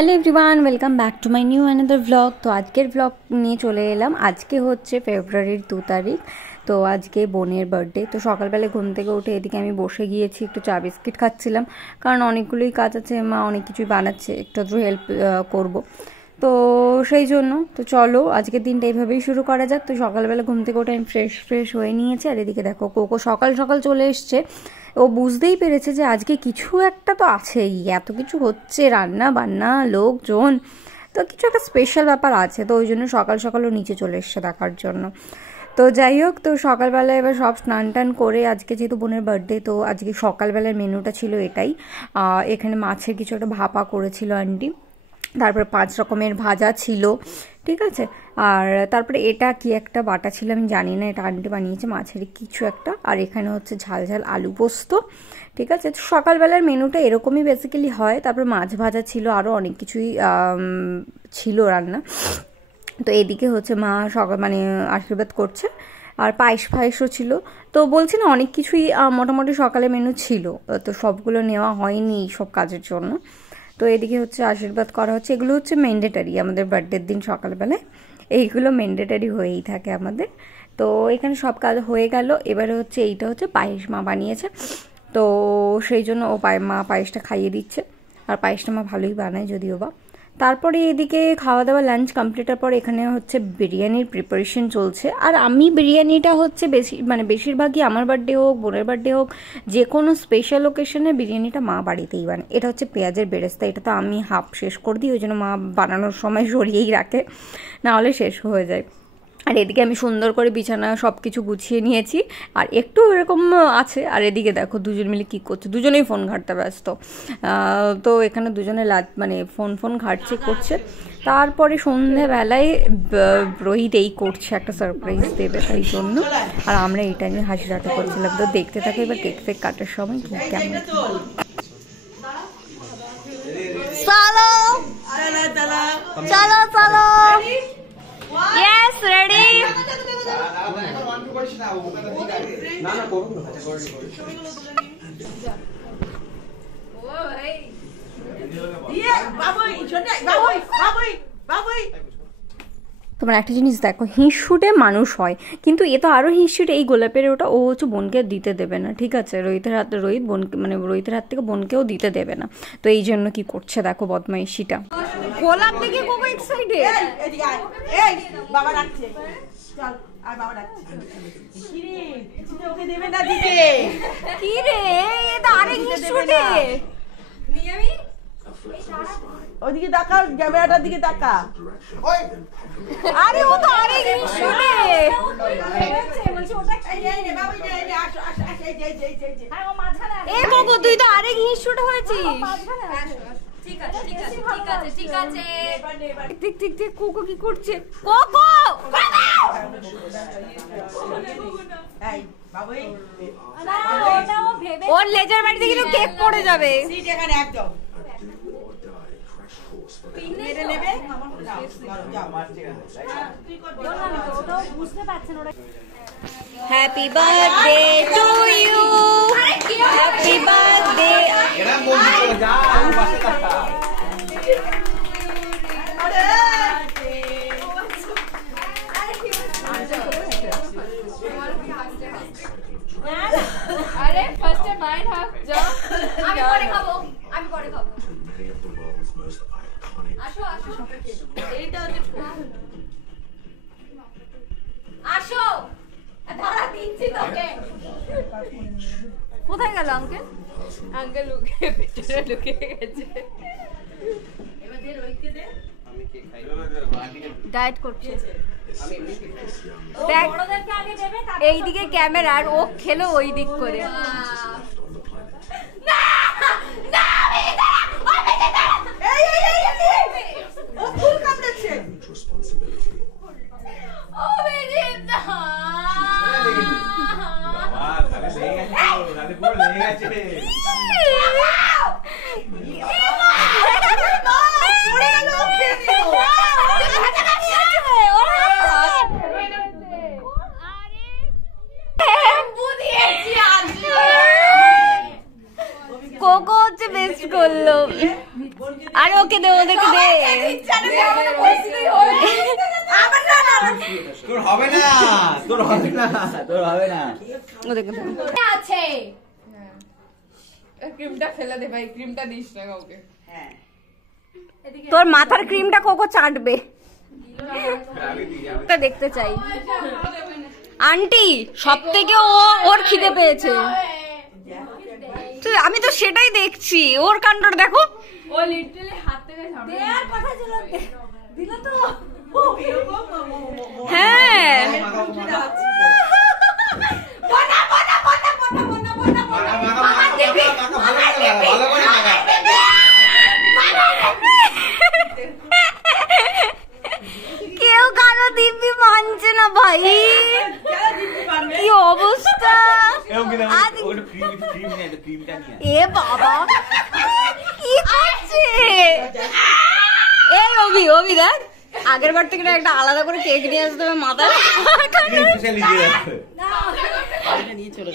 Hello everyone, welcome back to my new another blog. তো আজকের blog নিয়ে চলে এলাম। আজকে হচ্ছে ফেব্রুয়ারির 2 তারিখ। তো আজকে বোনের বার্থডে। তো সকালবেলায় ঘুম থেকে উঠে এদিকে আমি বসে গিয়েছি, একটু চা বিস্কিট খাচ্ছিলাম, কারণ অনেকগুলোই কাজ আছে, মা অনেক কিছুই বানাচ্ছে, একটু হেল্প করব। তো সেই জন্য তো চলো আজকের দিনটা এইভাবেই শুরু করা যাক। তো সকালবেলা ঘুম থেকে উঠে আমি ফ্রেশ হয়ে নিয়েছি। আর এদিকে দেখো কোকো সকাল সকাল চলে এসছে। ও বুঝতেই পেরেছে যে আজকে কিছু একটা তো আছেই, এত কিছু হচ্ছে, রান্না বান্না, লোকজন, তো কিছু একটা স্পেশাল ব্যাপার আছে। তো ওই জন্য সকাল সকালও নিচে চলে এসছে দেখার জন্য। তো যাই হোক, তো সকালবেলায় এবার সব স্নান টান করে, আজকে যেহেতু বোনের বার্থডে, তো আজকে সকালবেলার মেনুটা ছিল এটাই। এখানে মাছের কিছু একটা ভাপা করেছিল আন্টি, তারপরে 5 রকমের ভাজা ছিল, ঠিক আছে। আর তারপরে এটা কি একটা বাটা ছিল, আমি জানি না, এটা আন্টি বানিয়েছে, মাছের কিছু একটা। আর এখানে হচ্ছে ঝাল ঝাল আলু পোস্ত, ঠিক আছে। তো সকালবেলার মেনুটা এরকমই বেসিক্যালি হয়। তারপরে মাছ ভাজা ছিল, আরও অনেক কিছুই ছিল রান্না। তো এদিকে হচ্ছে মা মানে আশীর্বাদ করছে, আর পায়েসও ছিল। তো বলছি না, অনেক কিছুই মোটামুটি সকালে মেনু ছিল, তো সবগুলো নেওয়া হয়নি সব কাজের জন্য। তো এদিকে হচ্ছে আশীর্বাদ করা হচ্ছে, এগুলো হচ্ছে ম্যান্ডেটারি আমাদের বার্থডের দিন সকালবেলায়, এইগুলো ম্যান্ডেটারি হয়েই থাকে আমাদের। তো এখানে সব কাজ হয়ে গেল। এবারে হচ্ছে এইটা হচ্ছে পায়েস মা বানিয়েছে, তো সেই জন্য মা পায়েসটা খাইয়ে দিচ্ছে। আর পায়েসটা মা ভালোই বানায় যদিও বা। তারপরে এদিকে খাওয়া দাওয়া লাঞ্চ কমপ্লিটের পর এখানে হচ্ছে বিরিয়ানির প্রিপারেশন চলছে। আর আমি বিরিয়ানিটা হচ্ছে বেশিরভাগই আমার বার্থডে হোক, বোনের বার্থডে হোক, যে কোনো স্পেশাল ওকেশনে বিরিয়ানিটা মা বাড়িতেই বানায়। এটা হচ্ছে পেঁয়াজের বেরেস্তা, এটা তো আমি হাফ শেষ করে দিই, ওই জন্য মা বানানোর সময় সরিয়েই রাখে, নাহলে শেষ হয়ে যায়। আর এদিকে আমি সুন্দর করে বিছানা সব কিছু গুছিয়ে নিয়েছি, আর একটু এরকম আছে। আর এদিকে দেখো দুজন মিলে কী করছে, দুজনেই ফোন ঘাঁটতে ব্যস্ত। তো এখানে দুজনে ফোন ঘাঁটছে করছে। তারপরে সন্ধ্যেবেলায় রোহিত এই করছে, একটা সারপ্রাইজ দেবে তাই জন্য। আর আমরা এটা নিয়ে হাসি ঠাট্টা করছিলাম। তো দেখতে থাকো এবার কেক ফেক কাটার সময় কি কেমন। চলো চলো, Yes, ready? তোমার একটা জিনিস দেখো, হিঁসুটে মানুষ হয়, কিন্তু এ তো আরো হিঁসুটে। এই গোলাপের ওটা ও হচ্ছে বোনকে দিতে দেবে না, ঠিক আছে। রোহিতের হাত থেকে বোনকেও দিতে দেবে না। তো এই জন্য কি করছে দেখো বদমাইশিটা। গোলাপ দেখে খুব এক্সাইটেড। এই বাবা ডাকছে, চল আর বাবা ডাকছে। কি রে ওকে দেবে না দিতে? কি রে এটা আরেক হিঁসুটে। মিয়ামি ওদিকে তাকা, ক্যামেরাটার দিকে তাকা। আরে ও তো আরেক হিঁসুটে। এ কোকো, তুই তো আরেক হিঁসুটে হয়েছিস। ঠিক আছে ঠিক আছে ঠিক আছে ঠিক আছে। ঠিক কোকো কি করছে? কোকো ওর লেজার বাড়িতে কিন্তু কেক পড়ে যাবে। Happy birthday to you, happy birthday. আরে ফার্স্টে মাইন্ড হাফ যা, আমি পরে খাবো। আসো আসো, এইটা আসো, ধরা দিচ্ছি তোকে। কোথায় গেল আঙ্কেল? আঙ্কেল লুকিয়ে গেছে। এবার দে রোহিতকে দে, আমি কে খাই। ডায়েট করছে। দেখ এইদিকে ক্যামেরা, আর ও খেলো ওই দিক করে। না না ও ফুল কামড়েছে। ও বেজিত না বুঝিয়েছি আজ। ওদেরকে দে ওদেরকে দে তোর হবে না তোর হবে না তোর হবে না ওদেরকে দে আছে ক্রিমটা ফেলে দে ভাই ক্রিমটা দিস না কাউকে হ্যাঁ তোর মাথার ক্রিমটা কোকো চাটবে তা দেখতে চাই আন্টি সবথেকে ওর খিদে পেয়েছে আমি তো সেটাই দেখছি ওর কাণ্ডটা দেখো ও লিটারালি হাত থেকে ঝাড়ে দেয়ার কথা ছিল দিল তো হ্যাঁ বনা বনা বনা বনা বনা বনা মামা দেবি মামা দেবি কেউ কারো দিব্যি মানছে না ভাই কি অবস্থা এ বাবা কি করছে এই অভি অভি দেখ আগের বার থেকে একটা আলাদা করে কেক নিয়ে আসতে হবে মাথায়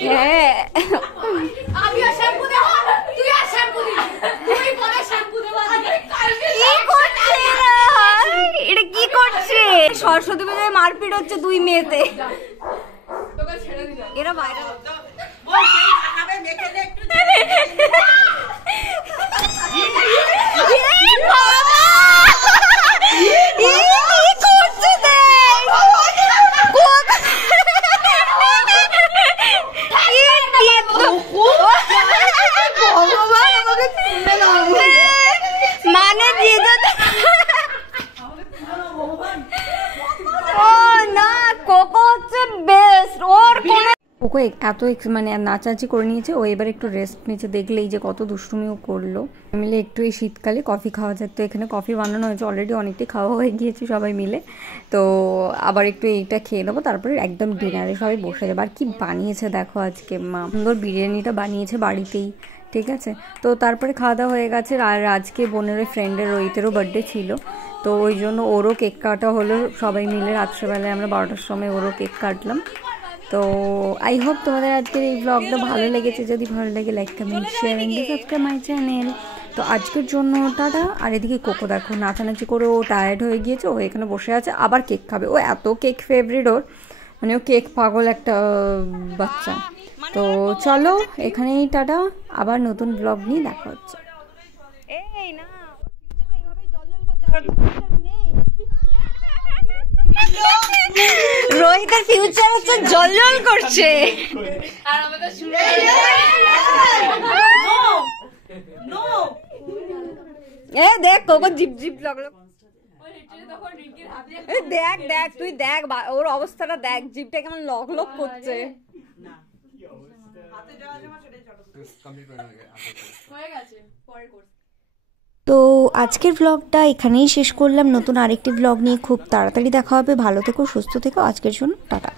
হ্যাঁ আমিও শ্যাম্পু দেব তুই আর শ্যাম্পু দিবি তুই পরে শ্যাম্পু দেব কি করছে এটা কি করছে সরস্বতী পূজায় মারপিট হচ্ছে দুই মেয়েতে তোকে ছেড়ে দিলাম এরা ভাইরাল মানে ওকে এত মানে নাচানাচি করে নিয়েছে ও এবার একটু রেস্ট নিয়েছে দেখলেই যে কত দুষ্টুমিও করলো মিলে একটু এই শীতকালে কফি খাওয়া যায় তো এখানে কফি বানানো হয়েছে অলরেডি অনেকটাই খাওয়া হয়ে গিয়েছে সবাই মিলে তো আবার একটু এইটা খেয়ে নেবো তারপরে একদম ডিনারে সবাই বসে যাবে আর কি বানিয়েছে দেখো আজকে মা সুন্দর বিরিয়ানিটা বানিয়েছে বাড়িতেই ঠিক আছে তো তারপরে খাওয়া দাওয়া হয়ে গেছে আর আজকে বোনের ওই ফ্রেন্ডের রোহিতেরও বার্থডে ছিল তো ওই জন্য ওরও কেক কাটা হলো সবাই মিলে রাত্রেবেলায় আমরা 12টার সময় ওরও কেক কাটলাম তো আই হোপ তোমাদের আজকের এই ব্লগটা ভালো লেগেছে যদি ভালো লাগে like comment share and subscribe my channel তো আজকের জন্য টাটা আর এদিকে কোকো দেখো নাচানাচি করে ও টায়ার্ড হয়ে গিয়েছে ও এখানে বসে আছে আবার কেক খাবে ও এত কেক ফেভারিট ওর মানে ও কেক পাগল একটা বাচ্চা তো চলো এখানেই টাটা আবার নতুন ব্লগ নিয়ে দেখা হচ্ছে রোহিতের ফিউচার হচ্ছে জল করছে আর আমাদের এ দেখ কোকো জিপ জিপ লাগলো ওই লিটারালি তখন রিঙ্কির হাতে এ দেখ দেখ তুই দেখ ওর অবস্থাটা দেখ জিপটা কেমন লক লক করছে না হাতে যাওয়া যাওয়া সেটাই চলো কমপ্লিট হয়ে গেছে পরের কোর্স তো আজকের ব্লগটা এখানেই শেষ করলাম নতুন আরেকটি ব্লগ নিয়ে খুব তাড়াতাড়ি দেখা হবে ভালো থেকো সুস্থ থেকো আজকের জন্য টাটা